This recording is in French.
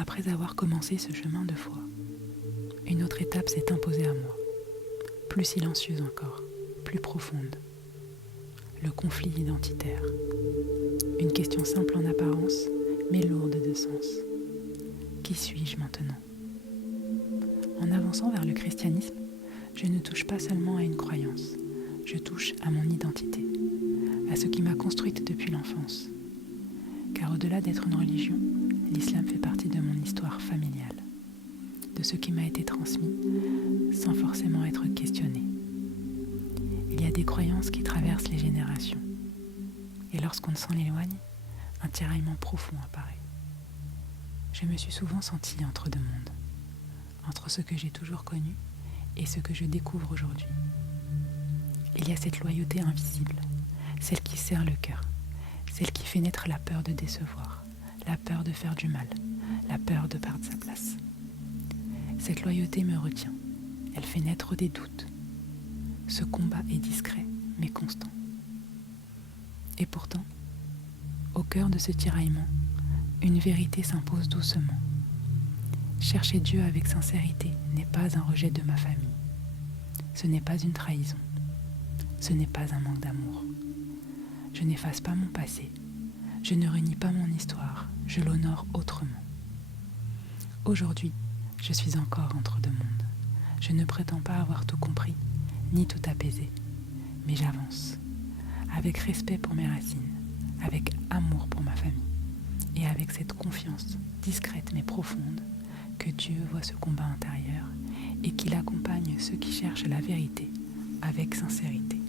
Après avoir commencé ce chemin de foi, une autre étape s'est imposée à moi, plus silencieuse encore, plus profonde. Le conflit identitaire. Une question simple en apparence, mais lourde de sens. Qui suis-je maintenant ? En avançant vers le christianisme, je ne touche pas seulement à une croyance, je touche à mon identité, à ce qui m'a construite depuis l'enfance. Car au-delà d'être une religion, l'islam fait partie de mon histoire familiale, de ce qui m'a été transmis sans forcément être questionné. Il y a des croyances qui traversent les générations, et lorsqu'on s'en éloigne, un tiraillement profond apparaît. Je me suis souvent sentie entre deux mondes, entre ce que j'ai toujours connu et ce que je découvre aujourd'hui. Il y a cette loyauté invisible, celle qui serre le cœur, celle qui fait naître la peur de décevoir, la peur de faire du mal, la peur de perdre sa place. Cette loyauté me retient, elle fait naître des doutes. Ce combat est discret, mais constant. Et pourtant, au cœur de ce tiraillement, une vérité s'impose doucement. Chercher Dieu avec sincérité n'est pas un rejet de ma famille. Ce n'est pas une trahison. Ce n'est pas un manque d'amour. Je n'efface pas mon passé. Je ne renie pas mon histoire. Je l'honore autrement. Aujourd'hui, je suis encore entre deux mondes. Je ne prétends pas avoir tout compris, ni tout apaisé. Mais j'avance, avec respect pour mes racines, avec amour pour ma famille, et avec cette confiance discrète mais profonde que Dieu voit ce combat intérieur et qu'il accompagne ceux qui cherchent la vérité avec sincérité.